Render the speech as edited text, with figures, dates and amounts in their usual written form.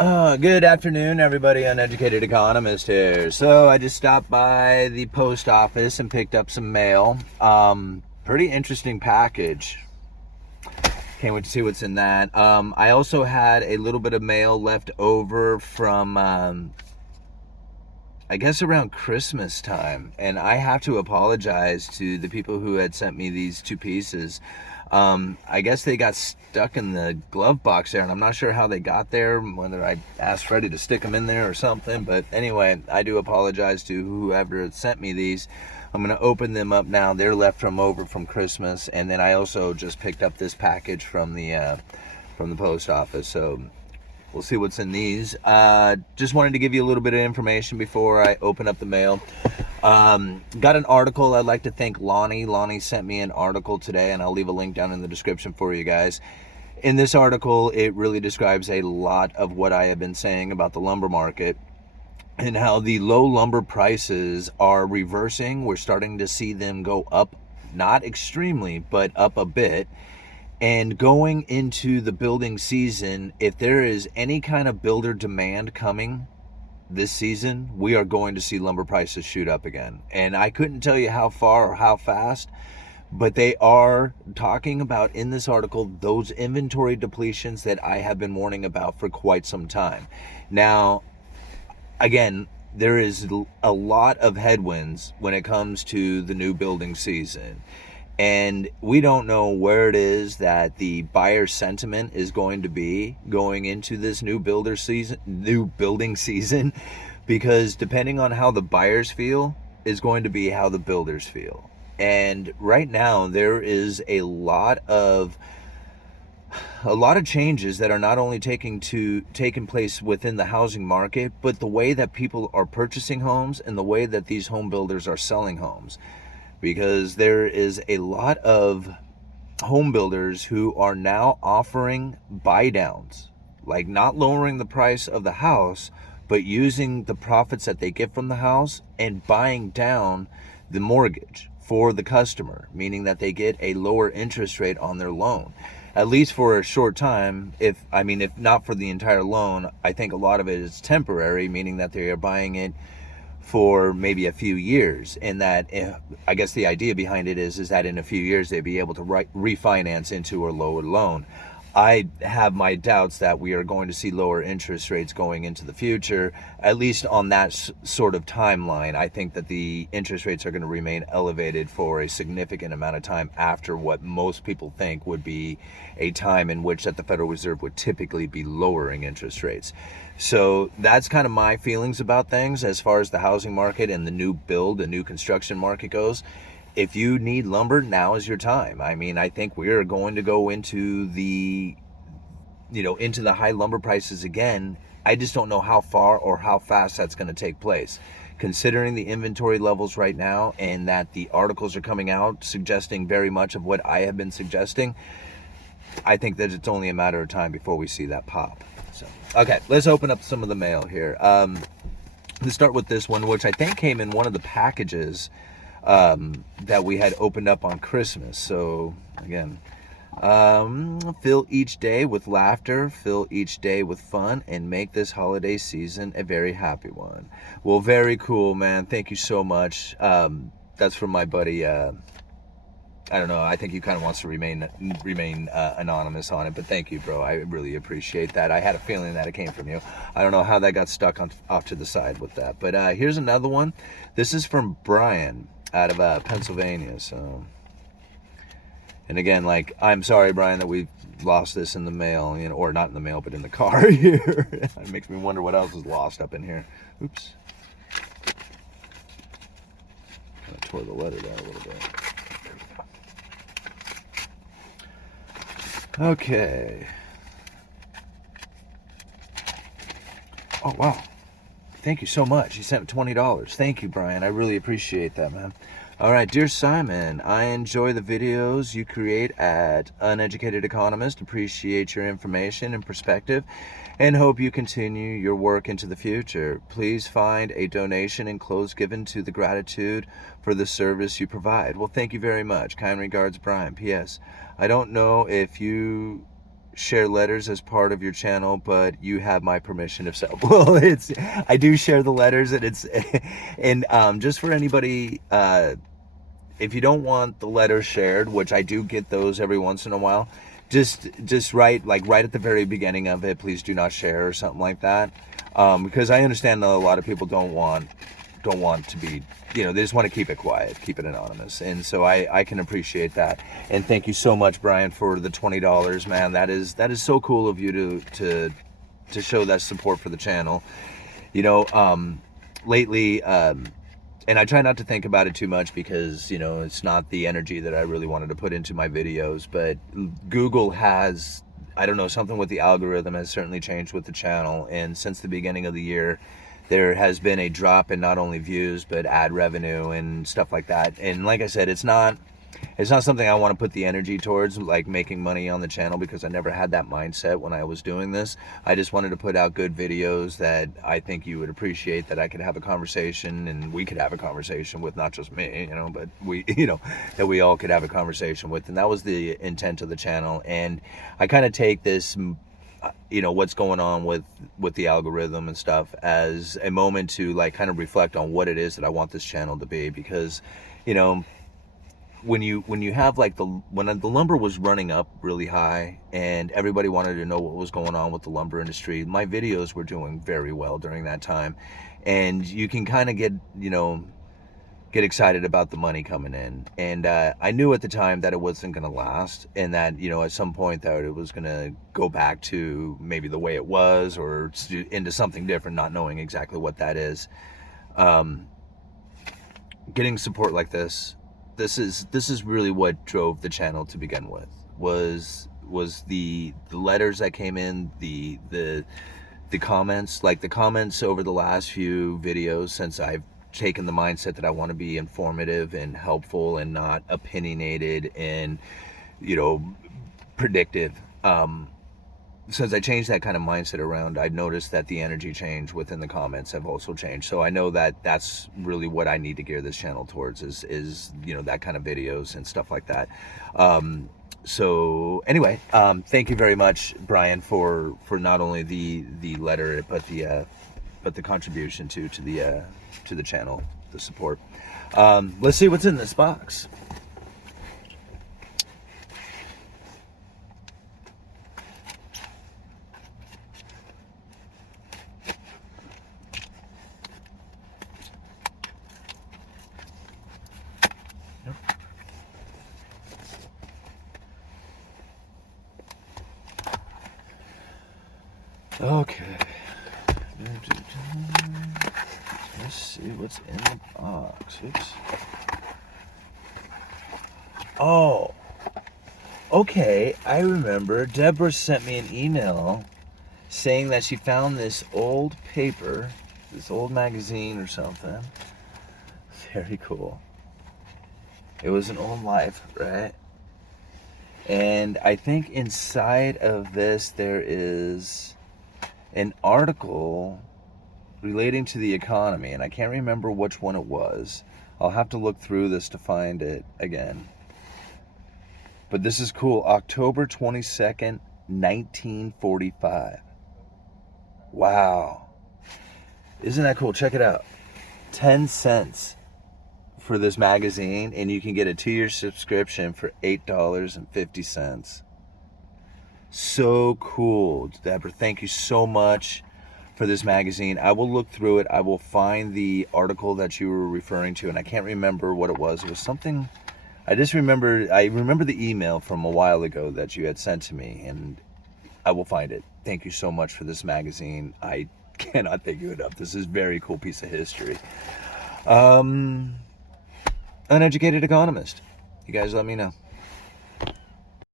Good afternoon, everybody. Uneducated Economist here. So I just stopped by the post office and picked up some mail. Pretty interesting package. Can't wait to see what's in that. I also had a little bit of mail left over from, I guess around Christmas time, and I have to apologize to the people who had sent me these two pieces. I guess they got stuck in the glove box there, and I'm not sure how they got there, whether I asked Freddie to stick them in there or something, but anyway, I do apologize to whoever had sent me these. I'm going to open them up now. They're left over from Christmas, and then I also just picked up this package from the post office, so we'll see what's in these. Just wanted to give you a little bit of information before I open up the mail. Got an article. I'd like to thank Lonnie. Lonnie sent me an article today, and I'll leave a link down in the description for you guys. In this article, it really describes a lot of what I have been saying about the lumber market and how the low lumber prices are reversing. We're starting to see them go up, not extremely, but up a bit. And going into the building season, if there is any kind of builder demand coming this season, we are going to see lumber prices shoot up again. And I couldn't tell you how far or how fast, but they are talking about in this article those inventory depletions that I have been warning about for quite some time. Now, again, there is a lot of headwinds when it comes to the new building season. And we don't know where it is that the buyer sentiment is going to be going into this new building season, because depending on how the buyers feel is going to be how the builders feel. And right now there is a lot of changes that are not only taking place within the housing market, but the way that people are purchasing homes and the way that these home builders are selling homes. Because there is a lot of home builders who are now offering buy downs, like not lowering the price of the house, but using the profits that they get from the house and buying down the mortgage for the customer, meaning that they get a lower interest rate on their loan, at least for a short time. If not for the entire loan, I think a lot of it is temporary, meaning that they are buying it for maybe a few years, and that I guess the idea behind it is that in a few years they'd be able to refinance into a lower loan. I have my doubts that we are going to see lower interest rates going into the future, at least on that sort of timeline. I think that the interest rates are going to remain elevated for a significant amount of time after what most people think would be a time in which that the Federal Reserve would typically be lowering interest rates. So that's kind of my feelings about things as far as the housing market and the new construction market goes. If you need lumber, now is your time. I think we're going to go into the high lumber prices again. I just don't know how far or how fast that's going to take place. Considering the inventory levels right now, and that the articles are coming out suggesting very much of what I have been suggesting, I think that it's only a matter of time before we see that pop. So, okay, let's open up some of the mail here. Let's start with this one, which I think came in one of the packages that we had opened up on Christmas. So again, fill each day with laughter, fill each day with fun, and make this holiday season a very happy one. Well, very cool, man. Thank you so much. That's from my buddy. I don't know. I think he kind of wants to remain anonymous on it, but thank you, bro. I really appreciate that. I had a feeling that it came from you. I don't know how that got stuck off to the side with that, but here's another one. This is from Brian out of Pennsylvania. So, and again, like, I'm sorry, Brian, that we lost this in the mail, or not in the mail, but in the car here. It makes me wonder what else is lost up in here. Oops. Kind of tore the letter down a little bit. Okay. Oh, wow. Thank you so much. He sent $20. Thank you, Brian. I really appreciate that, man. All right, dear Simon, I enjoy the videos you create at Uneducated Economist. Appreciate your information and perspective, and hope you continue your work into the future. Please find a donation enclosed given to the gratitude for the service you provide. Well, thank you very much. Kind regards, Brian. P.S. I don't know if you share letters as part of your channel, but you have my permission if so. Well, I do share the letters, and just for anybody, if you don't want the letters shared, which I do get those every once in a while, just write, like, right at the very beginning of it, please do not share or something like that, because I understand that a lot of people don't want to be, they just want to keep it quiet, keep it anonymous. And so I can appreciate that. And thank you so much, Brian, for the $20, man. That is so cool of you to show that support for the channel. Lately, and I try not to think about it too much because, it's not the energy that I really wanted to put into my videos, but Google has, I don't know, something with the algorithm has certainly changed with the channel. And since the beginning of the year, there has been a drop in not only views, but ad revenue and stuff like that. And like I said, it's not something I want to put the energy towards, like making money on the channel, because I never had that mindset when I was doing this. I just wanted to put out good videos that I think you would appreciate, that I could have a conversation, and we could have a conversation with, not just me, but we, that we all could have a conversation with. And that was the intent of the channel. And I kind of take this, what's going on with the algorithm and stuff as a moment to, like, kind of reflect on what it is that I want this channel to be. Because, when you have, like, when the lumber was running up really high and everybody wanted to know what was going on with the lumber industry, my videos were doing very well during that time. And you can kind of get excited about the money coming in. And I knew at the time that it wasn't going to last, and that, at some point that it was going to go back to maybe the way it was, or into something different, not knowing exactly what that is. Getting support like this is really what drove the channel to begin with, was the letters that came in, the comments, like the comments over the last few videos, since I've taken the mindset that I want to be informative and helpful and not opinionated and predictive. Since I changed that kind of mindset around, I noticed that the energy change within the comments have also changed. So I know that that's really what I need to gear this channel towards, is that kind of videos and stuff like that. So anyway, thank you very much, Brian, for not only the letter, but the contribution to the channel, the support. Let's see what's in this box. Okay. Let's see what's in the box. Oops. Oh, okay. I remember Deborah sent me an email saying that she found this old paper, this old magazine or something. Very cool. It was an old Life, right? And I think inside of this there is an article relating to the economy, and I can't remember which one it was. I'll have to look through this to find it again. But this is cool. October 22nd, 1945. Wow. Isn't that cool? Check it out. 10 cents for this magazine, and you can get a 2-year subscription for $8.50. So cool. Deborah, thank you so much for this magazine. I will look through it. I will find the article that you were referring to, and I can't remember what it was. It was something, I remember the email from a while ago that you had sent to me, and I will find it. Thank you so much for this magazine. I cannot thank you enough. This is a very cool piece of history. Uneducated Economist. You guys let me know.